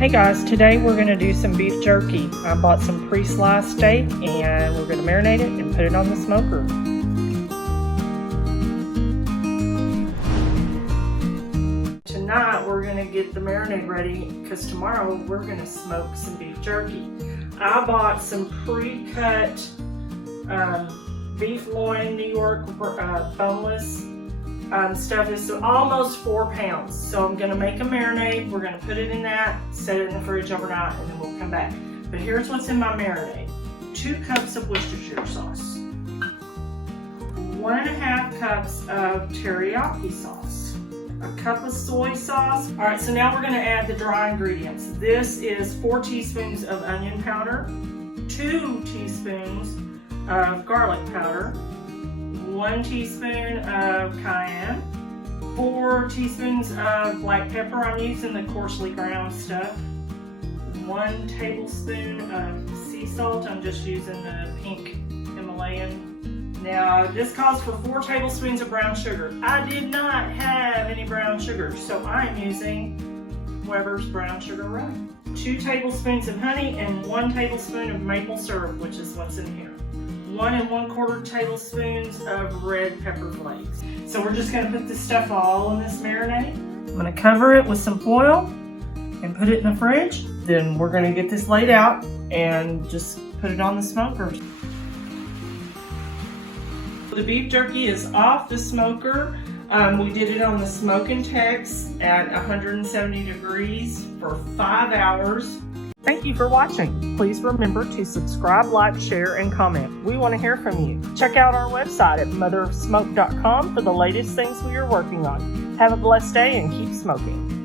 Hey guys, today we're going to do some beef jerky. I bought some pre-sliced steak and we're going to marinate it and put it on the smoker. Tonight we're going to get the marinade ready because tomorrow we're going to smoke some beef jerky. I bought some pre-cut beef loin, New York boneless stuff. Is almost 4 pounds. So I'm gonna make a marinade. We're gonna put it in that, set it in the fridge overnight, and then we'll come back. But here's what's in my marinade. 2 cups of Worcestershire sauce. 1.5 cups of teriyaki sauce. A cup of soy sauce. All right, so now we're gonna add the dry ingredients. This is 4 teaspoons of onion powder, 2 teaspoons of garlic powder, 1 teaspoon of cayenne, 4 teaspoons of black pepper. I'm using the coarsely ground stuff. 1 tablespoon of sea salt. I'm just using the pink Himalayan. Now this calls for 4 tablespoons of brown sugar. I did not have any brown sugar, so I'm using Weber's brown sugar rye. 2 tablespoons of honey and 1 tablespoon of maple syrup, which is what's in here. 1 1/4 tablespoons of red pepper flakes. So we're just gonna put this stuff all in this marinade. I'm gonna cover it with some foil and put it in the fridge. Then we're gonna get this laid out and just put it on the smoker. The beef jerky is off the smoker. We did it on the smoke and text at 170 degrees for 5 hours. Thank you for watching. Please remember to subscribe, like, share, and comment. We want to hear from you. Check out our website at motherofsmoke.com for the latest things we are working on. Have a blessed day and keep smoking.